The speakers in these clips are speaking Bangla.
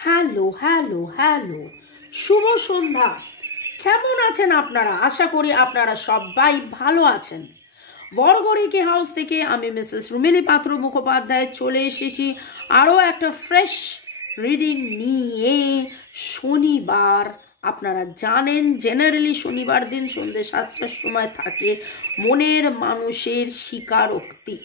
হ্যালো হ্যালো হ্যালো, শুভ সন্ধ্যা। কেমন আছেন আপনারা? আশা করি আপনারা সবাই ভালো আছেন। বড়গড়িকে হাউস থেকে আমি মিসেস রুমিলি পাত্র মুখোপাধ্যায় চলে এসেছি আরও একটা ফ্রেশ রিডিং নিয়ে। শনিবার, আপনারা জানেন জেনারেলি শনিবার দিন সন্ধ্যে 7টার সময় থাকে মনের মানুষের স্বীকারোক্তি।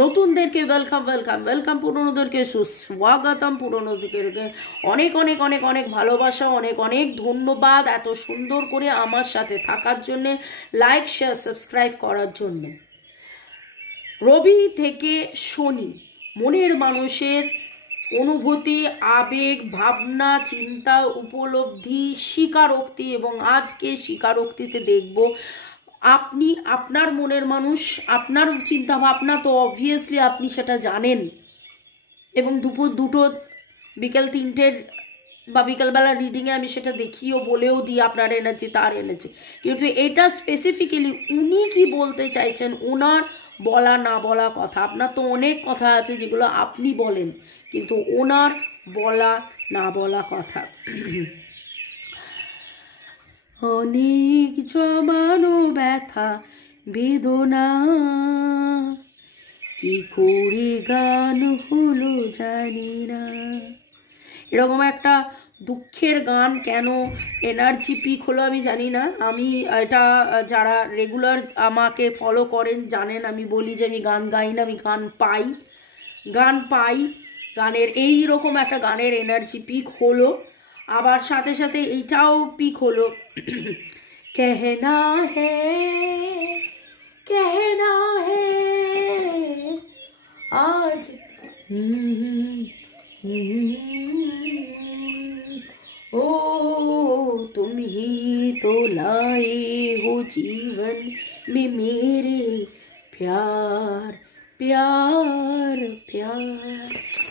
নতুনদেরকে ওয়েলকাম ওয়েলকাম ওয়েলকাম, পুরনোদেরকে সুস্বাগতম। পুরনোদেরকে অনেক অনেক অনেক অনেক ভালোবাসা, অনেক অনেক ধন্যবাদ এত সুন্দর করে আমার সাথে থাকার জন্যে, লাইক শেয়ার সাবস্ক্রাইব করার জন্যে। রবি থেকে শনি, মনের মানুষের অনুভূতি, আবেগ, ভাবনা, চিন্তা, উপলব্ধি, স্বীকারোক্তি। এবং আজকে স্বীকারোক্তিতে দেখব আপনি, আপনার মনের মানুষ, আপনার চিন্তা ভাবনা তো অবভিয়াসলি আপনি সেটা জানেন, এবং দুপুর 2টো বিকেল 3টের বা বিকেলবেলা রিডিংয়ে আমি সেটা দেখিও বলেও দিই আপনার এনার্জি তার এনার্জি। কিন্তু এটা স্পেসিফিক্যালি উনি কি বলতে চাইছেন, ওনার বলা না বলা কথা। আপনার তো অনেক কথা আছে যেগুলো আপনি বলেন, কিন্তু ওনার বলা না বলা কথা। অনেক জমানো ব্যথা বেদনা, কি করে গান হলো জানি না। এরকম একটা দুঃখের গান কেন এনার্জি পিক হলো আমি জানি না। আমি এটা, যারা রেগুলার আমাকে ফলো করেন জানেন আমি বলি যে আমি গান গাই না, আমি গান পাই। গানের এই রকম একটা গানের এনার্জি পিক হলো, আবার সাথে সাথে এইটাও পিক হলো। कहना है आज ओ तुम ही तो लाए हो जीवन में मेरे प्यार प्यार प्यार।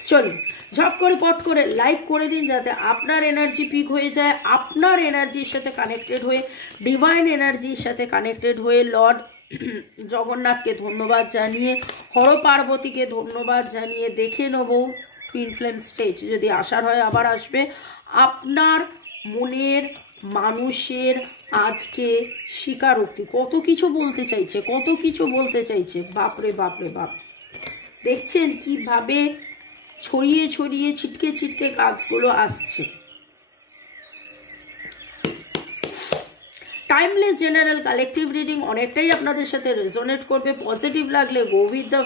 চলুন ঝপ করে পট করে লাইক করে দিন, যাতে আপনার এনার্জি পিক হয়ে যায়, আপনার এনার্জির সাথে কানেক্টেড হয়ে, ডিভাইন এনার্জির সাথে কানেক্টেড হয়ে লর্ড জগন্নাথকে ধন্যবাদ জানিয়ে, হর পার্বতীকে ধন্যবাদ জানিয়ে দেখে নেব টুইন ফ্লেম স্টেজ। যদি আসার হয় আবার আসবে। আপনার মনের মানুষের আজকে স্বীকারোক্তি, কত কিছু বলতে চাইছে, কত কিছু বলতে চাইছে। বাপরে বাপরে বাপ, দেখছেন কিভাবে ছড়িয়ে ছড়িয়ে ছিটকে ছিটকে কাজগুলো আসছে। টাইমলেস জেনারেল কালেকটিভ রিডিং অনেকটাই আপনাদের সাথে রেজোনেট করবে। পজিটিভ লাগলে go with the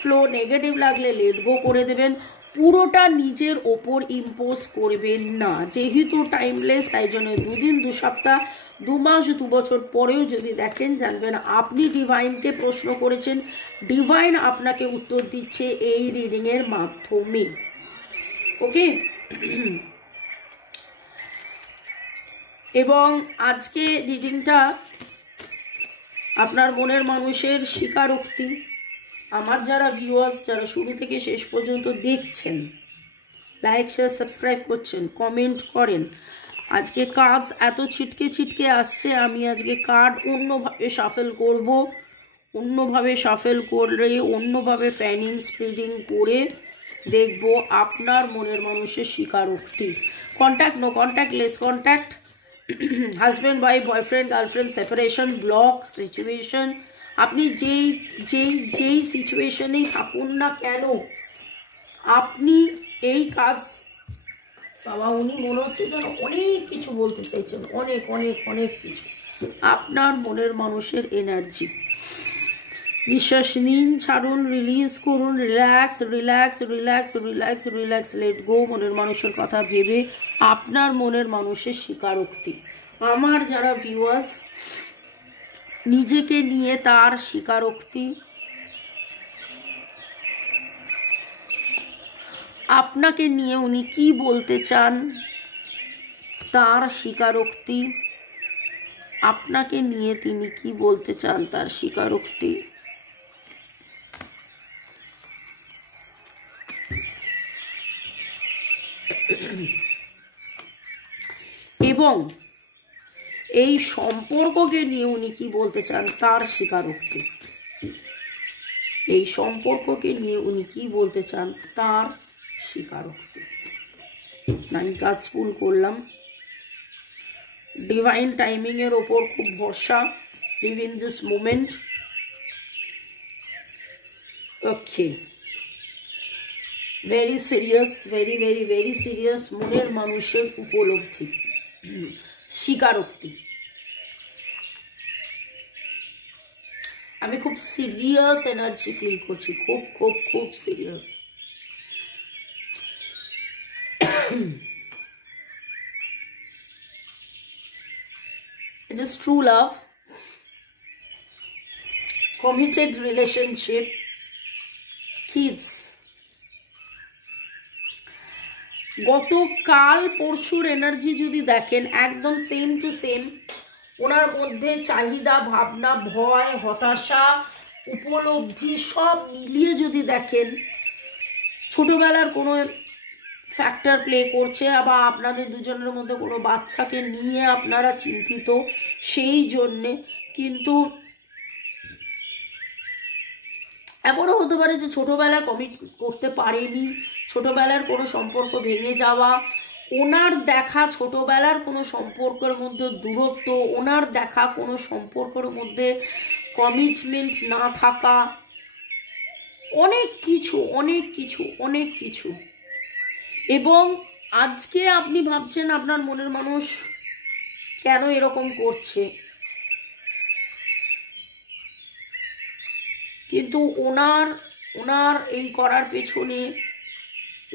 flow, negative লাগলে লেট গো করে দেবেন। পুরোটা নিজের ওপর ইম্পোজ করবেন না, যেহেতু টাইমলেস, তাই জন্য 2 দিন 2 সপ্তাহ 2 মাস 2 বছর পরেও যদি দেখেন, জানবেন আপনি ডিভাইনকে প্রশ্ন করেছেন, ডিভাইন আপনাকে উত্তর দিচ্ছে এই রিডিংয়ের মাধ্যমে। ওকে, এবং আজকে রিডিংটা আপনার মনের মানুষের স্বীকারোক্তি। আমার যারা ভিউয়ার্স, যারা শুরু থেকে শেষ পর্যন্ত দেখছেন, লাইক শেয়ার সাবস্ক্রাইব করছেন, কমেন্ট করেন। আজকে কার্ডস এত ছিটকে ছিটকে আসছে, আমি আজকে কার্ড অন্যভাবে শাফেল করব, অন্যভাবে শাফেল করে, অন্যভাবে ফ্যানিং স্প্রিডিং করে দেখব আপনার মনের মানুষের স্বীকারোক্তি। Contact, no contact, less contact, husband wife, boyfriend girlfriend, separation, block situation, আপনি যেই সিচুয়েশনেই থাকুন না কেন, আপনি এই কাজ, বাবা উনি মনে হচ্ছে যেন অনেক কিছু বলতে চাইছেন, অনেক অনেক অনেক কিছু। আপনার মনের মানুষের এনার্জি, নিঃশ্বাস নিন, ছাড়ুন, রিলিজ করুন, relax relax relax relax relax, let go. মনের মানুষের কথা ভেবে আপনার মনের মানুষের স্বীকারোক্তি। আমার যারা ভিউয়ার্স, নিজেকে নিয়ে তার স্বীকারোক্তি, আপনাকে নিয়ে উনি কি বলতে চান তার স্বীকারোক্তি, আপনাকে নিয়ে তিনি কি বলতে চান তার স্বীকারোক্তি। এবং এই সম্পর্ককে নিয়ে উনি কি বলতে চান তার স্বীকারোক্তি। এই সম্পর্ককে নিয়ে উনি কি বলতে চান তার স্বীকারোক্তি। 9 কার্ডস পুল করলাম। ডিভাইন টাইমিং এর ওপর খুব ভরসা, live in this moment. Okay, very serious, very very very serious. মনের মানুষের উপলব্ধি, স্বীকারোক্তি। আমি খুব সিরিয়াস এনার্জি ফিল করছি, খুব খুব খুব serious. It is true love, committed relationship, kids. গতকাল পরশুর এনার্জি যদি দেখেন একদম সেম টু সেম। ওনার মধ্যে চাহিদা, ভাবনা, ভয়, হতাশা, উপলব্ধি সব মিলিয়ে যদি দেখেন ছোটবেলার কোনো ফ্যাক্টর প্লে করছে, আবার আপনাদের দুজনের মধ্যে কোনো বাচ্চাকে নিয়ে আপনারা চিন্তিত সেই জন্যে। কিন্তু এমনও হতে পারে যে ছোটোবেলায় কমিট করতে পারেনি, ছোটোবেলার কোনো সম্পর্ক ভেঙে যাওয়া, ওনার দেখা ছোটোবেলার কোনো সম্পর্কের মধ্যে দূরত্ব, ওনার দেখা কোনো সম্পর্কের মধ্যে কমিটমেন্ট না থাকা, অনেক কিছু অনেক কিছু অনেক কিছু। এবং আজকে আপনি ভাবছেন আপনার মনের মানুষ কেন এরকম করছে, কিন্তু ওনার এই করার পেছনে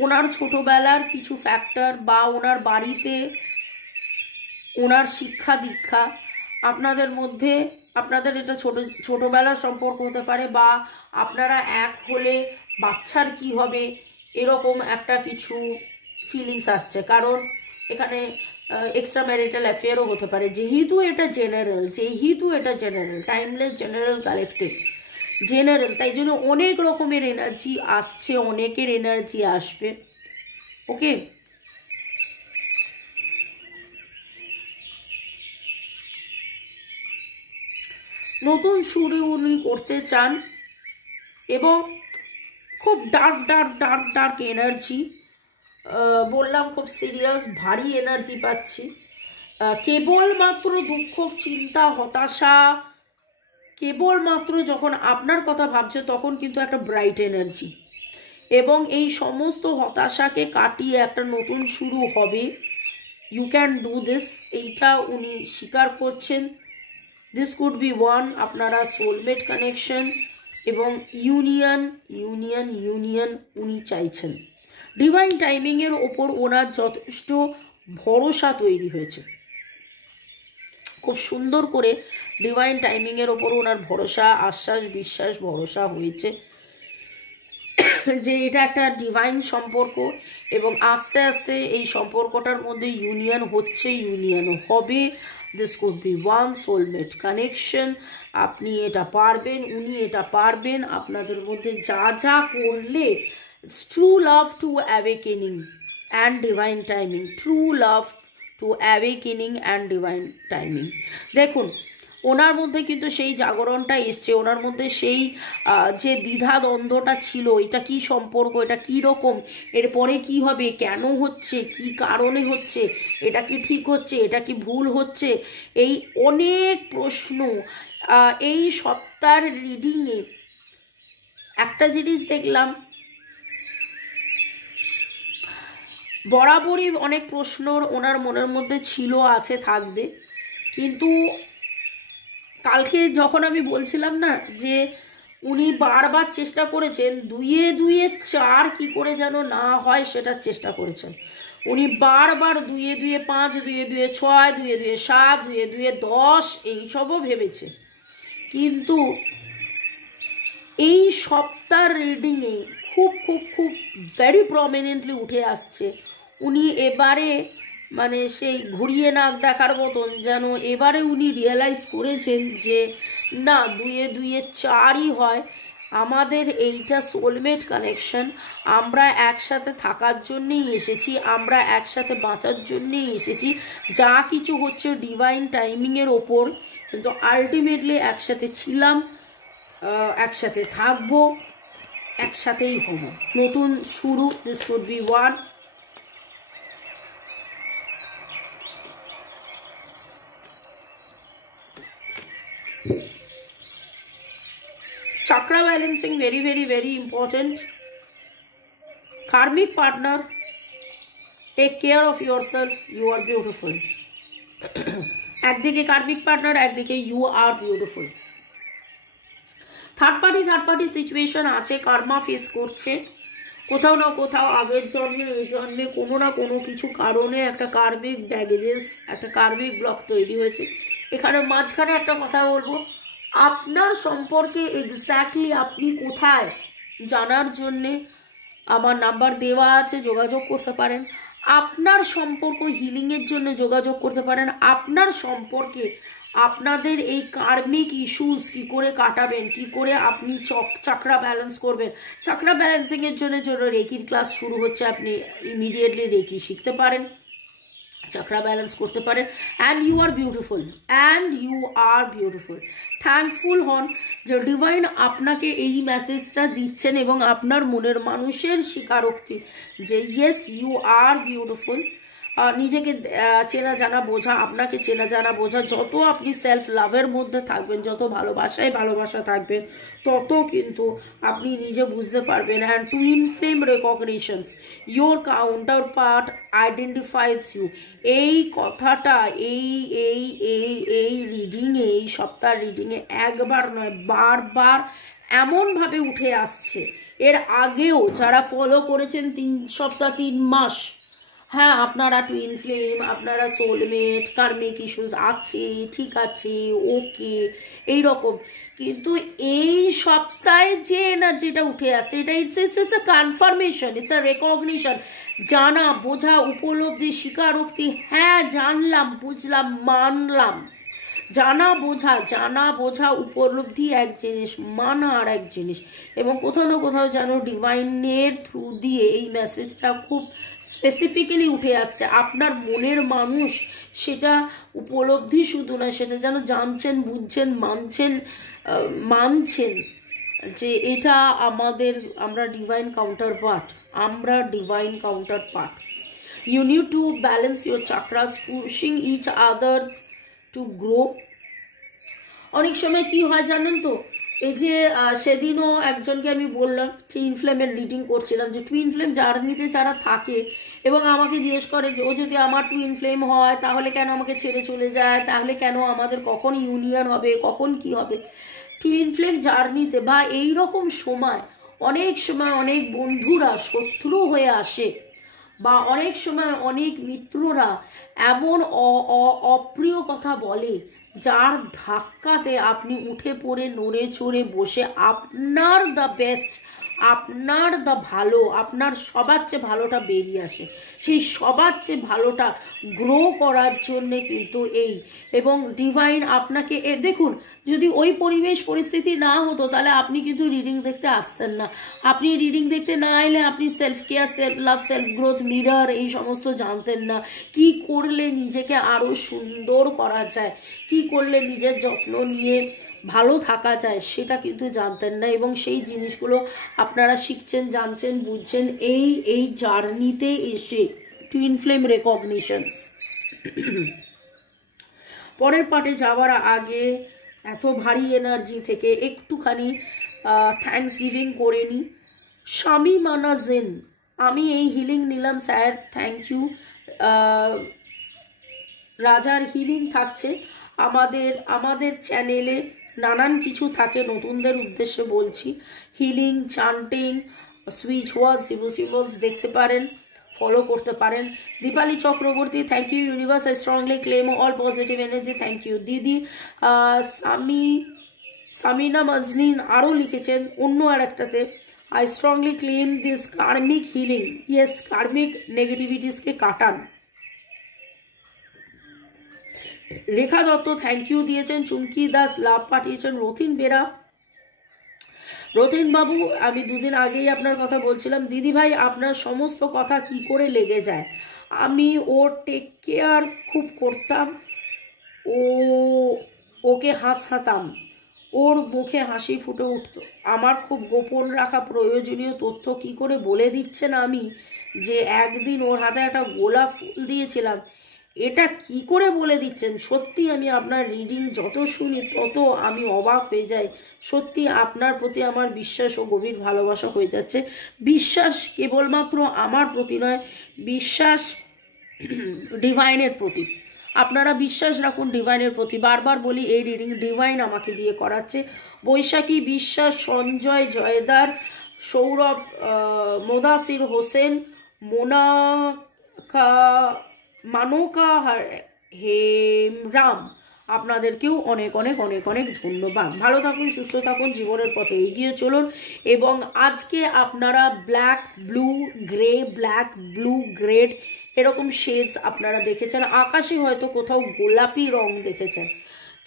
ওনার ছোটবেলার কিছু ফ্যাক্টর বা ওনার বাড়িতে ওনার শিক্ষা দীক্ষা, আপনাদের মধ্যে আপনাদের এটা ছোটবেলার সম্পর্ক হতে পারে, বা আপনারা এক হলে বাচ্চার কি হবে এরকম একটা কিছু ফিলিংস আসছে। কারণ এখানে এক্সট্রা ম্যারিটাল অ্যাফেয়ারও হতে পারে, যেহেতু এটা general timeless, general, collective, general, তাই জন্য অনেক রকমের এনার্জি আসছে, অনেকের এনার্জি আসবে। ওকে, নতুন শুরু উনি করতে চান এবং খুব ডার্ক এনার্জি, বললাম খুব সিরিয়াস ভারী এনার্জি পাচ্ছি। কেবলমাত্র দুঃখ, চিন্তা, হতাশা, কেবলমাত্র যখন আপনার কথা ভাবছে তখন কিন্তু একটা ব্রাইট এনার্জি, এবং এই সমস্ত হতাশাকে কাটিয়ে একটা নতুন শুরু হবে। ইউ ক্যান ডু দিস, এইটা উনি স্বীকার করছেন। দিস কুড বি ওয়ান, আপনারা সোলমেট কানেকশন এবং ইউনিয়ন উনি চাইছেন। ডিভাইন টাইমিংয়ের ওপর ওনার যথেষ্ট ভরসা তৈরি হয়েছে, খুব সুন্দর করে ডিভাইন টাইমিংয়ের ওপর ওনার ভরসা, আশ্বাস, বিশ্বাস, ভরসা হয়েছে যে এটা একটা ডিভাইন সম্পর্ক এবং আস্তে আস্তে এই সম্পর্কটার মধ্যে ইউনিয়ন হচ্ছে, ইউনিয়নও হবে। This could be one soulmate connection. আপনি এটা পারবেন, উনি এটা পারবেন। আপনাদের মধ্যে যা যা করলে true love to awakening and divine timing, true love to awakening and divine timing. দেখুন ওনার মধ্যে কিন্তু সেই জাগরণটা এসছে, ওনার মধ্যে সেই যে দ্বিধা দ্বন্দ্বটা ছিল, এটা কি সম্পর্ক, এটা কি রকম, এরপরে কি হবে, কেন হচ্ছে, কি কারণে হচ্ছে, এটা কি ঠিক হচ্ছে, এটা কি ভুল হচ্ছে, এই অনেক প্রশ্ন। এই সপ্তাহের রিডিংয়ে একটা জিনিস দেখলাম, বরাবরই অনেক প্রশ্ন ওনার মনের মধ্যে ছিল, আছে, থাকবে। কিন্তু কালকে যখন আমি বলছিলাম না যে উনি বারবার চেষ্টা করেছেন 2 2 4 কি করে যেন না হয় সেটার চেষ্টা করেছেন। উনি বারবার 2 2 5, 2 2 6, 2 2 7, 2 2 10 এইসবও ভেবেছে। কিন্তু এই সপ্তাহ রিডিংয়ে খুব খুব খুব ভেরি প্রমিনেন্টলি উঠে আসছে উনি এবারে, মানে সেই ঘুরিয়ে নাক দেখার মতন যেন এবারে উনি রিয়েলাইজ করেছেন যে না, 2 2 4ই হয়। আমাদের এইটা সোলমেট কানেকশন, আমরা একসাথে থাকার জন্যেই এসেছি, আমরা একসাথে বাঁচার জন্যেই এসেছি। যা কিছু হচ্ছে ডিভাইন টাইমিংয়ের ওপর, কিন্তু আলটিমেটলি একসাথে ছিলাম, একসাথে থাকবো, একসাথেই হব। নতুন শুরু, this could be one. Chakra balancing, very, very, very important. Karmic partner, take care of yourself, you are beautiful. একদিকে কার্মিক পার্টনার, একদিকে you are beautiful. Third party situation আছে, কার্মা ফেস করছে কোথাও না কোথাও, আগের জন্মে এই জন্মে কোনো না কোনো কিছু কারণে একটা কার্মিক ব্যাগেজেস, একটা কার্মিক ব্লক তৈরি হয়েছে। এখানে মাঝখানে একটা কথা বলবো, আপনার সম্পর্কে এক্স্যাক্টলি আপনি কোথায় জানার জন্যে আমার নাম্বার দেওয়া আছে, যোগাযোগ করতে পারেন। আপনার সম্পর্ক হিলিংয়ের জন্য যোগাযোগ করতে পারেন। আপনার সম্পর্কে আপনাদের এই কার্মিক ইস্যুস কী করে কাটাবেন, কী করে আপনি চাকরা ব্যালেন্স করবেন। চাকরা ব্যালেন্সিংয়ের জন্য রেকির ক্লাস শুরু হচ্ছে, আপনি ইমিডিয়েটলি রেকি শিখতে পারেন, চাকরা ব্যালেন্স করতে পারেন। And you are beautiful. Thankful হন যে ডিভাইন আপনাকে এই মেসেজটা দিচ্ছেন এবং আপনার মনের মানুষের স্বীকারোক্তি যে ইয়েস ইউ আর বিউটিফুল। নিজেকে চেনা জানা বোঝা, আপনাকে চেনা জানা বোঝা, যত আপনি সেলফ লাভের মধ্যে থাকবেন, যত ভালোবাসা থাকবেন, তত কিন্তু আপনি নিজে বুঝতে পারবেন। And twin flame recognitions, your counterpart identifies you. এই কথাটা এই রিডিংয়ে, এই সপ্তাহ রিডিংয়ে একবার নয়, বারবার এমনভাবে উঠে আসছে। এর আগেও যারা ফলো করেছেন 3 সপ্তাহ 3 মাস, হ্যাঁ আপনারা টুইন ফ্লেম, আপনারা সোলমেট, কার্মিক ইস্যুস আছে, ঠিক আছে, ওকে, এইরকম। কিন্তু এই সপ্তাহে যে এনার্জিটা উঠে আসছে, এটা it's a confirmation, it's a recognition, জানা বোঝা, উপলব্ধি, স্বীকারোক্তি। হ্যাঁ জানলাম, বুঝলাম, মানলাম। জানা বোঝা উপলব্ধি এক জিনিস, মানা আর এক জিনিস। এবং কোথাও না কোথাও যেন ডিভাইনের থ্রু দিয়ে এই মেসেজটা খুব স্পেসিফিক্যালি উঠে আসছে। আপনার মনের মানুষ সেটা উপলব্ধি শুধু না, সেটা যেন জানছেন, বুঝছেন, মানছেন যে এটা আমরা divine counter part. You need to balance your chakras, pushing each others to grow. অনেক সময় কি হয় জানেন তো, এই যে সেদিনও একজনকে আমি বললাম, টুইন ফ্লেমের রিডিং করছিলাম, যে টুইন ফ্লেম জার্নিতে যারা থাকে এবং আমাকে জিজ্ঞেস করে যে ও যদি আমার টুইন ফ্লেম হয় তাহলে কেন আমাকে ছেড়ে চলে যায়, তাহলে কেন আমাদের কখন ইউনিয়ন হবে, কখন কি হবে। টুইন ফ্লেম জার্নিতে বা এই রকম সময় অনেক সময় অনেক বন্ধুরা শত্রু হয়ে আসে, বা অনেক সময় অনেক মিত্ররা এমন অপ্রিয় কথা বলে যার ধাক্কাতে আপনি উঠে পড়ে নড়ে চড়ে বসে আপনার দ্য বেস্ট, আপনার দ্য ভালো, আপনার সবার চেয়ে ভালোটা বেরিয়ে আসে। সেই সবার চেয়ে ভালোটা গ্রো করার জন্যে কিন্তু এবং ডিভাইন আপনাকে দেখুন, যদি ওই পরিস্থিতি না হতো তাহলে আপনি কিন্তু রিডিং দেখতে আসতেন না। আপনি রিডিং দেখতে না এলে আপনি self care, self love, self growth, mirror এই সমস্ত জানতেন না। কি করলে নিজেকে আরও সুন্দর করা যায়, কি করলে নিজের যত্ন নিয়ে ভালো থাকা যায় সেটা কিন্তু জানতেন না। এবং সেই জিনিসগুলো আপনারা শিখছেন, জানছেন, বুঝছেন এই জার্নিতে এসে। Twin flame রেকগনিশনস। পরের পার্টে যাওয়ার আগে এত ভারী এনার্জি থেকে একটুখানি থ্যাঙ্কস গিভিং করে নিই। স্বামী মানা জেন, আমি এই হিলিং নিলাম স্যার, থ্যাংক ইউ। রাজার হিলিং থাকছে আমাদের চ্যানেলে, নানান কিছু থাকে, নতুনদের উদ্দেশ্যে বলছি। Healing, chanting, switch word, symbols দেখতে পারেন, ফলো করতে পারেন। Dipali Chakraborty, thank you universe, I strongly claim all positive energy, thank you. দিদি সামিনা মাজলিন আরও লিখেছেন অন্য আর একটাতে, I strongly claim this karmic healing. Yes, karmic নেগেটিভিটিসকে কাটান। রেখা দত্ত থ্যাংক ইউ দিয়েছেন। চুমকি দাস লাভ পাঠিয়েছেন। রথিন বেরা, রথিন বাবু আমি 2 দিন আগেই আপনার কথা বলছিলাম, দিদি ভাই আপনার সমস্ত কথা কি করে লেগে যায়, আমি ওর টেক কেয়ার খুব করতাম, ওকে হাসাতাম, ওর মুখে হাসি ফুটে উঠত, আমার খুব গোপন রাখা প্রয়োজনীয় তথ্য কি করে বলে দিচ্ছেন আমি যে একদিন ওর হাতে একটা গোলাপ ফুল দিয়েছিলাম, এটা কি করে বলে দিচ্ছেন? সত্যি আমি আপনার রিডিং যত শুনি তত আমি অবাক হয়ে যাই। সত্যি আপনার প্রতি আমার বিশ্বাস ও গভীর ভালোবাসা হয়ে যাচ্ছে। বিশ্বাস কেবলমাত্র আমার প্রতি নয়, বিশ্বাস ডিভাইনের প্রতি। আপনারা বিশ্বাস রাখুন ডিভাইনের প্রতি। বারবার বলি এই রিডিং ডিভাইন আমাকে দিয়ে করাচ্ছে। বৈশাখী বিশ্বাস, সঞ্জয় জয়দার, সৌরভ, মোদাসির হোসেন, মানকা হেমরাম, আপনাদেরকেও অনেক অনেক অনেক অনেক ধন্যবাদ। ভালো থাকুন, সুস্থ থাকুন, জীবনের পথে এগিয়ে চলুন। এবং আজকে আপনারা black blue grey, black blue grade এরকম শেডস আপনারা দেখেছেন। আকাশে হয়তো কোথাও গোলাপি রং দেখেছেন,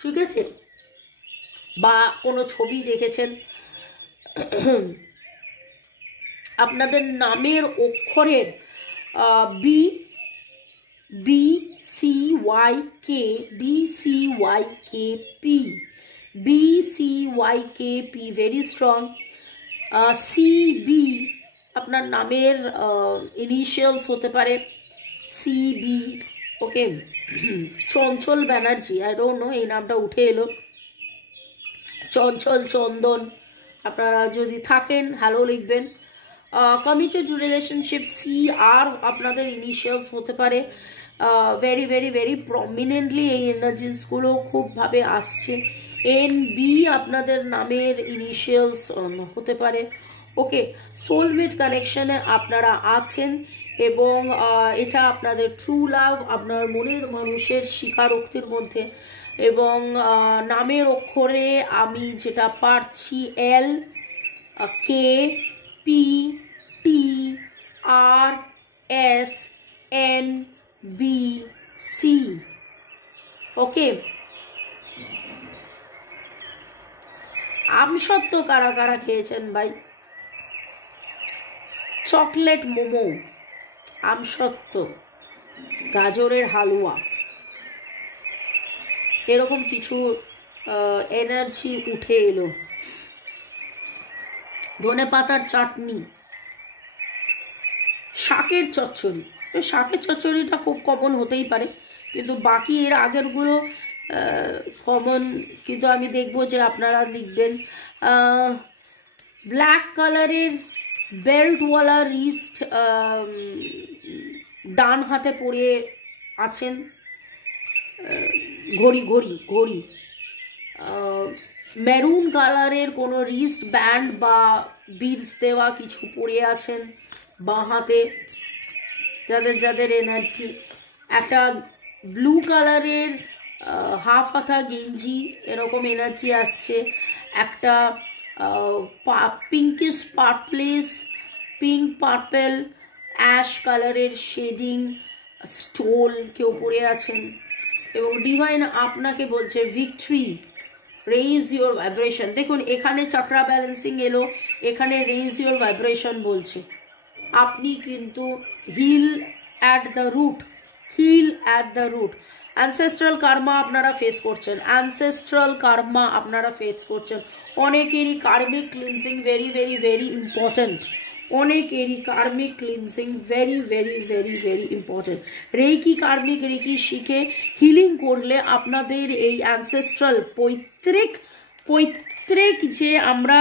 ঠিক আছে, বা কোনো ছবি দেখেছেন। আপনাদের নামের অক্ষরের B B C Y K, B C Y K P, B C Y K P very strong. C B আপনার নামের ইনিশিয়ালস হতে পারে, C B, okay. Chanchal Banerjee, I don't know, এই নামটা উঠে এলো। চঞ্চল, চন্দন, আপনারা যদি থাকেন হ্যালো লিখবেন। কমিটেড রিলেশনশিপ, সি আর আপনাদের ইনিশিয়ালস হতে পারে। ভেরি ভেরি ভেরি প্রমিনেন্টলি এই এনার্জিসগুলো খুবভাবে আসছে। এন বি আপনাদের নামের ইনিশিয়ালস হতে পারে, ওকে। সোলমেট কানেকশনে আপনারা আছেন এবং এটা আপনাদের ট্রু লাভ, আপনার মনের মানুষের স্বীকারোক্তির মধ্যে। এবং নামের অক্ষরে আমি যেটা পারছি এল, কে, পি, টি, আর, এস, এন, বি, সি, ওকে। আমসত্ত্ব কারা কারা খেয়েছেন ভাই? চকলেট মোমো, আমসত্ত্ব, গাজরের হালুয়া, এরকম কিছু এনার্জি উঠে এলো। ধনে পাতার চাটনি, শাকের চচ্চড়ি। শাকের চচ্চড়িটা খুব কমন হতেই পারে, কিন্তু বাকি এর আগেরগুলো কমন, কিন্তু আমি দেখব যে আপনারা লিখবেন। ব্ল্যাক কালারের বেল্টওয়ালা রিস্ট ডান হাতে পরে আছেন, ঘড়ি ঘড়ি ঘড়ি। মেরুন কালারের কোনো রিস্ট ব্যান্ড বা বিডস দেওয়া কিছু পরে আছেন বাঁ হাতে, যাদের যাদের এনার্জি। একটা ব্লু কালারের হাফ হাতা গেঞ্জি, এরকম এনার্জি আসছে। একটা pinkish purplish, pink purple ash কালারের শেডিং স্টোল কেউ পরে আছেন। এবং ডিভাইন আপনাকে বলছে ভিক্টরি, রেইজ ইউর ভাইব্রেশন। দেখুন এখানে চাকরা ব্যালেন্সিং এলো, এখানে রেইজ ইউর ভাইব্রেশন বলছে। আপনি কিন্তু heal at the root, heal at the root. Ancestral karma আপনারা ফেস করছেন, অ্যানসেস্ট্রাল কার্মা আপনারা ফেস করছেন। অনেকেরই karmic cleansing very very very important, অনেকেরই karmic cleansing very very very very important. Reiki karmic reiki শিখে হিলিং করলে আপনাদের এই অ্যানসেস্ট্রাল পৈতৃক যে আমরা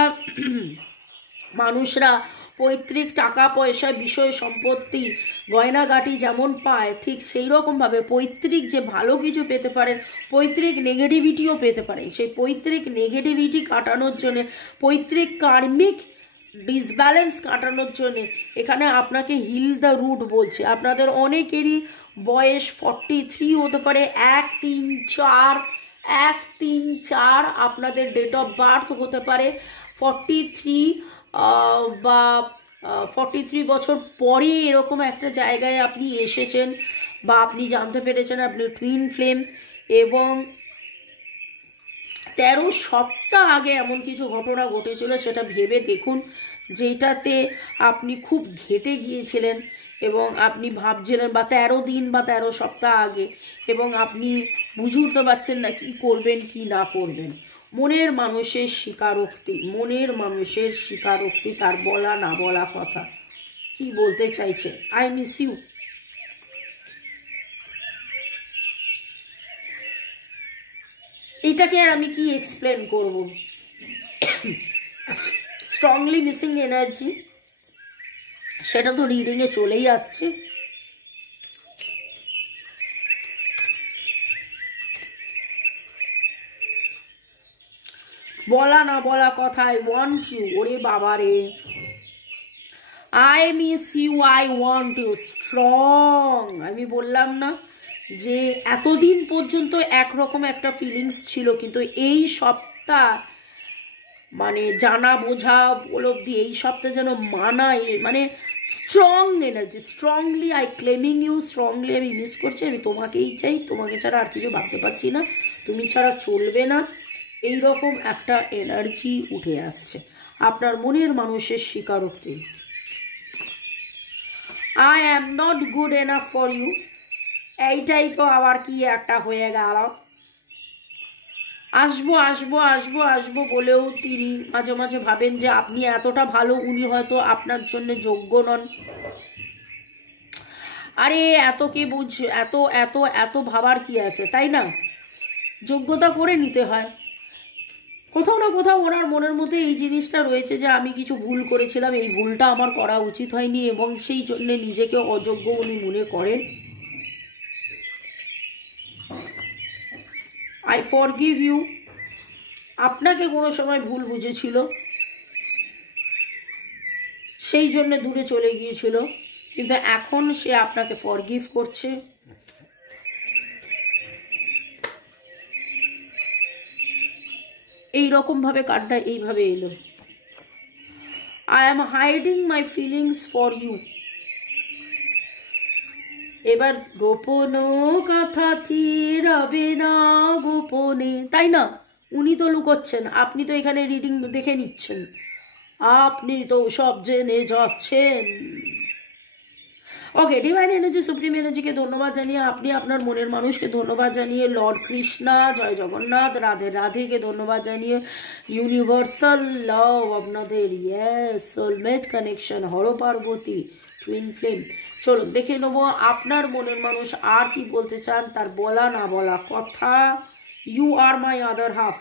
মানুষরা পৈতৃক টাকা পয়সা বিষয় সম্পত্তি গয়নাগাটি যেমন পায়, ঠিক সেই রকমভাবে পৈতৃক যে ভালো কিছু পেতে পারেন, পৈতৃক নেগেটিভিটিও পেতে পারে। সেই পৈতৃক নেগেটিভিটি কাটানোর জন্যে, পৈতৃক কার্মিক ডিসব্যালেন্স কাটানোর জন্যে এখানে আপনাকে হিল দ্য রুট বলছে। আপনাদের অনেকেরই বয়স 43 হতে পারে, 1-3-4 আপনাদের ডেট অফ বার্থ হতে পারে। 43 বা 43 বছর পরে এরকম একটা জায়গায় আপনি এসেছেন বা আপনি জানতে পেরেছেন আপনি টুইন ফ্লেম। এবং 13 সপ্তাহ আগে এমন কিছু ঘটনা ঘটেছিল, সেটা ভেবে দেখুন, যেটাতে আপনি খুব ঘেটে গিয়েছিলেন এবং আপনি ভাবছিলেন, বা 13 দিন বা 13 সপ্তাহ আগে, এবং আপনি বুঝে উঠতে পারছেন না কি করবেন কি না করবেন। মনের মানুষের স্বীকারোক্তি, মনের মানুষের স্বীকারোক্তি, তার বলা না বলা কথা কি বলতে চাইছে। I miss you. এইটাকে আর আমি কি এক্সপ্লেন করব? স্ট্রংলি মিসিং এনার্জি, সেটা তো রিডিংয়ে চলেই আসছে। বলা না বলা কথা, আই ওয়ান্ট ইউ, ওরে বাবা রে, I miss you, I want you, strong. আমি বললাম না যে এতদিন পর্যন্ত একরকম একটা ফিলিংস ছিল, কিন্তু এই সপ্তাহ মানে জানা বোঝা উপলব্ধি, এই সপ্তাহে যেন মানে strong energy, strongly I claiming you, strongly আমি মিস করছি, আমি তোমাকেই চাই, তোমাকে ছাড়া আর কিছু ভাবতে পারছি না, তুমি ছাড়া চলবে না, এইরকম একটা এনার্জি উঠে আসছে আপনার মনের মানুষের স্বীকারোক্তি। I am not good enough for you, এইটাই তো আবার কি একটা হয়ে গেল। আসবো আসবো আসবো আসবো বলেও তিনি মাঝে মাঝে ভাবেন যে আপনি এতটা ভালো, উনি হয়তো আপনার জন্য যোগ্য নন। আরে এত কে এত এত এত ভাবার কি আছে, তাই না? যোগ্যতা করে নিতে হয়। কোথাও না কোথাও ওনার মনের মধ্যে এই জিনিসটা রয়েছে যে আমি কিছু ভুল করেছিলাম, এই ভুলটা আমার করা উচিত হয়নি, এবং সেই জন্য নিজেকে অযোগ্য উনি মনে করেন। আই ফরগিভ ইউ, আপনাকে কোনো সময় ভুল বুঝেছিল, সেই জন্য দূরে চলে গিয়েছিল, কিন্তু এখন সে আপনাকে ফরগিভ করছে। এই রকম ভাবে কার্ডটা এইভাবে এলো। I am hiding my feelings for you. এবার গোপন কথা রবে না গোপনে, তাই না? উনি তো লুকোচ্ছেন, আপনি তো এখানে রিডিং দেখে নিচ্ছেন, আপনি তো সব জেনে যাচ্ছেন। ওকে, ডিভাইন এনার্জি, সুপ্রিম এনার্জিকে ধন্যবাদ জানিয়ে, আপনি আপনার মনের মানুষকে ধন্যবাদ জানিয়ে, লর্ড কৃষ্ণা, জয় জগন্নাথ, রাধে রাধেকে ধন্যবাদ জানিয়ে, ইউনিভার্সাল লাভ আপনাদের, ইয়েস, সোলমেট কানেকশন, হর পার্বতী, টুইন ফ্লেম। চলুন দেখে নেবো আপনার মনের মানুষ আর কি বলতে চান, তার বলা না বলা কথা। You are my other half,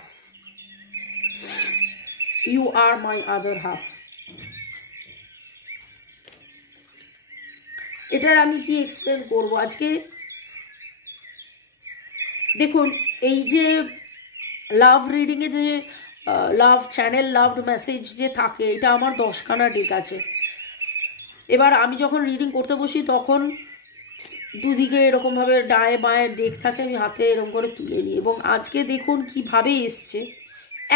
you are my other half. এটার আমি কি এক্সপ্লেন করব আজকে? দেখুন, এই যে লাভ রিডিংয়ে যে লাভ চ্যানেল, লাভ মেসেজ যে থাকে, এটা আমার 10খানা ডেক আছে। এবার আমি যখন রিডিং করতে বসি তখন দুদিকে এরকমভাবে ডায়ে বাঁয়ে ডেক থাকে, আমি হাতে এরকম করে তুলে নিই, এবং আজকে দেখুন কিভাবে এসছে।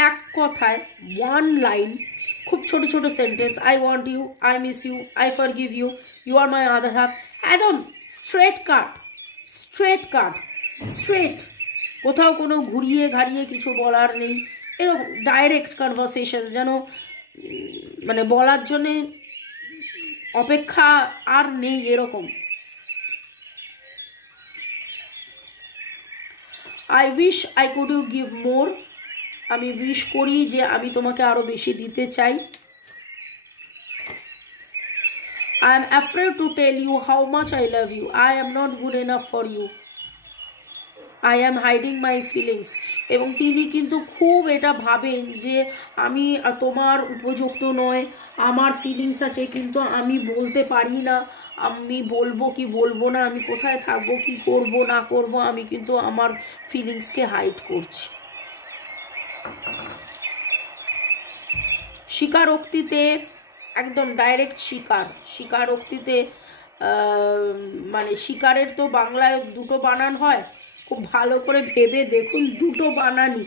এক কথায় ওয়ান লাইন, খুব ছোট ছোট sentence, I want you, I miss you, I forgive you, you are my other half, একদম straight cut, straight cut, straight, কোথাও কোনো ঘুরিয়ে ঘাড়িয়ে কিছু বলার নেই, এরকম ডাইরেক্ট কনভারসেশন, যেন মানে বলার জন্যে অপেক্ষা আর নেই এরকম। I wish I could you give more, আমি উইশ করি যে আমি তোমাকে আরো বেশি দিতে চাই। I am afraid to tell you how much I love you. I am not good enough for you. I am hiding my feelings. এবং তিনি কিন্তু খুব এটা ভাবেন যে আমি তোমার উপযুক্ত নয়, আমার ফিলিংস আছে কিন্তু আমি বলতে পারি না, আমি বলবো কি বলবো না, আমি কোথায় থাকবো, কি করব না করব, আমি কিন্তু আমার ফিলিংসকে হাইড করছি। স্বীকারোক্তিতে একদম ডাইরেক্ট স্বীকারোক্তিতে, মানে স্বীকারের তো বাংলায় দুটো বানান হয়, খুব ভালো করে ভেবে দেখুন, দুটো বানানই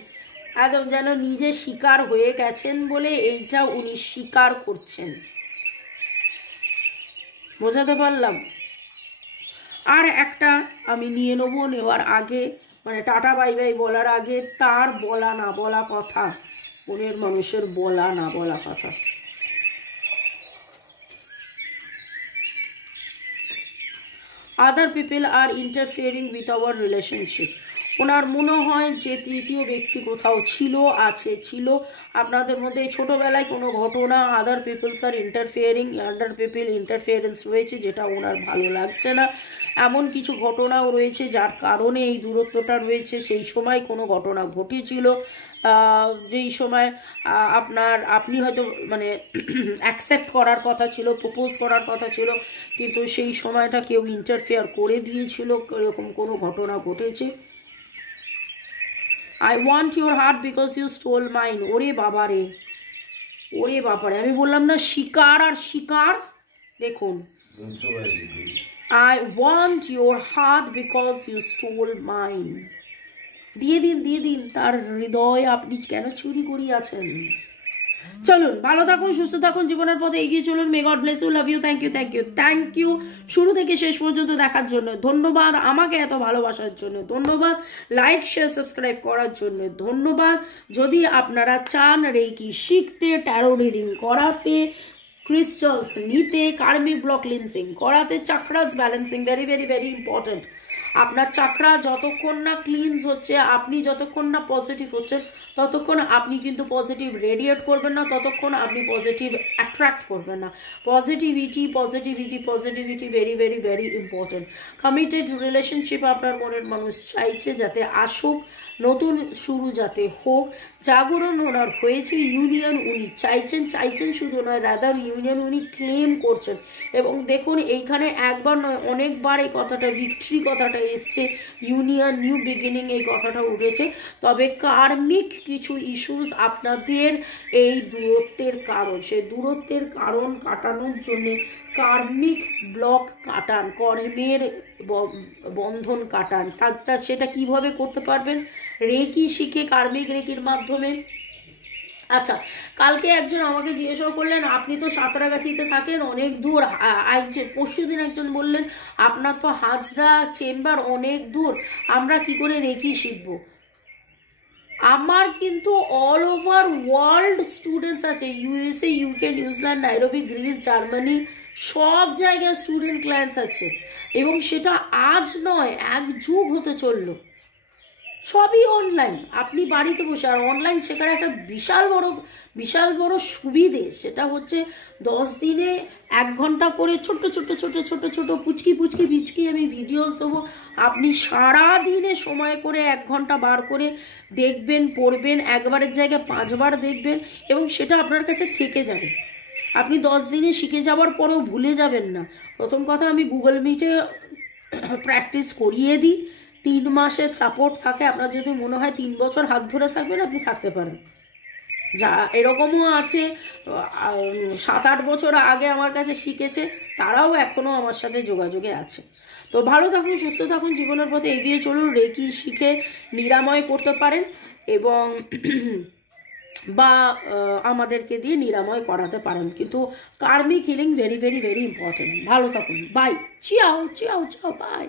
একদম যেন নিজে স্বীকার হয়ে গেছেন বলে এইটা উনি স্বীকার করছেন। বোঝাতে পারলাম? আর একটা আমি নিয়ে নেবো, নেওয়ার আগে মানে টাটা বাই বাই বলার আগে তার বলা না বলা কথা, মনের মানুষের বলা না বলা কথা। Other people are interfering with our relationship. ওনার মনে হয় যে তৃতীয় ব্যক্তি কোথাও ছিল আপনাদের মধ্যে ছোটবেলায় কোনো ঘটনা, আদার পিপলস আর ইন্টারফেয়ারিং, আদার পিপল ইন্টারফেয়ারেন্স হয়েছে, যেটা ওনার ভালো লাগছে না। এমন কিছু ঘটনাও রয়েছে যার কারণে এই দূরত্বটা রয়েছে। সেই সময় কোনো ঘটনা ঘটেছিল যেই সময় আপনি হয়তো মানে অ্যাকসেপ্ট করার কথা ছিল, প্রপোজ করার কথা ছিল, কিন্তু সেই সময়টা কেউ ইন্টারফেয়ার করে দিয়েছিল, এরকম কোনো ঘটনা ঘটেছে। I want your heart because you stole mine. ওরে বাবারে, ওরে বাবারে, আমি বললাম না শিকার আর শিকার। দেখুন, I want your heart because you stole mine. দিয়ে দিন তার হৃদয় আপনি কেন চুরি করিয়াছেন। চলুন, ভালো থাকুন, সুস্থ থাকুন, জীবনের পথে এগিয়ে চলুন। May God bless you, love you, thank you শুরু থেকে শেষ পর্যন্ত দেখার জন্য ধন্যবাদ, আমাকে এত ভালোবাসার জন্য ধন্যবাদ, লাইক শেয়ার সাবস্ক্রাইব করার জন্য ধন্যবাদ। যদি আপনারা চান রেকি শিখতে, ট্যারো রিডিং করাতে, ক্রিস্টালস নিতে, কার্মিক ব্লক ক্লিনসিং করাতে, chakras balancing very very very important. আপনার চাকরা যতক্ষণ না ক্লিনস হচ্ছে, আপনি যতক্ষণ না পজিটিভ হচ্ছেন, ততক্ষণ আপনি কিন্তু পজিটিভ রেডিয়েট করবেন না, ততক্ষণ আপনি পজিটিভ অ্যাট্রাক্ট করবেন না। Positivity very very very important. Committed relationship আপনার মনের মানুষ চাইছে যাতে আসুক, নতুন শুরু যাতে হোক, জাগরণ ওনার হয়েছে, ইউনিয়ন উনি চাইছেন শুধু নয়, রাদার ইউনিয়ন উনি ক্লেম করছেন। এবং দেখুন এইখানে একবার নয় অনেকবার এই কথাটা, ভিক্টরি কথাটা এসছে, ইউনিয়ন, নিউ বিগিনিং এই কথাটা উঠেছে। তবে কার্মিক কিছু ইস্যুস আপনাদের এই দূরত্বের কারণ, সেই দূরত্বের কারণ কাটানোর জন্যে কার্মিক ব্লক কাটান, কর্মের বন্ধন কাটান। সেটা কিভাবে করতে পারবেন? রেকি শিখে, কার্মিক রেকির মাধ্যমে। আচ্ছা, কালকে একজন আমাকে জিজ্ঞাসা করলেন, আপনি তো সাঁতরাগাছিতে থাকেন, অনেক দূর। পরশু দিন একজন বললেন, আপনার তো হাজরা চেম্বার অনেক দূর, আমরা কি করে রেকি শিখবো? আমার কিন্তু অল ওভার ওয়ার্ল্ড স্টুডেন্টস আছে, USA, UK, New Zealand, Nairobi, Greece, Germany, সব জায়গায় স্টুডেন্ট ক্লায়েন্টস আছে। এবং সেটা আজ নয়, এক যুগ হতে চললো। সবই অনলাইন, আপনি বাড়িতে বসে। আর অনলাইন শেখার একটা বিশাল বড় সুবিধে, সেটা হচ্ছে 10 দিনে 1 ঘন্টা করে ছোট পুচকি আমি ভিডিওস দেবো। আপনি সারা দিনে সময় করে 1 ঘন্টা বার করে দেখবেন, পড়বেন, একবারের জায়গায় 5 বার দেখবেন, এবং সেটা আপনার কাছে থেকে যাবে। আপনি 10 দিনে শিখে যাওয়ার পরেও ভুলে যাবেন না। প্রথম কথা, আমি গুগল মিটে প্র্যাকটিস করিয়ে দিই, 3 মাসের সাপোর্ট থাকে। আপনার যদি মনে হয় 3 বছর হাত ধরে থাকবেন, আপনি থাকতে পারেন। যা এরকমও আছে 7-8 বছর আগে আমার কাছে শিখেছে, তারাও এখনও আমার সাথে যোগাযোগে আছে। তো ভালো থাকুন, সুস্থ থাকুন, জীবনের পথে এগিয়ে চলুন। রেকি শিখে নিরাময় করতে পারেন, এবং বা আমাদেরকে দিয়ে নিরাময় করাতে পারেন, কিন্তু karmic healing very very very important. ভালো থাকুন, বাই, চিয়াও, বাই।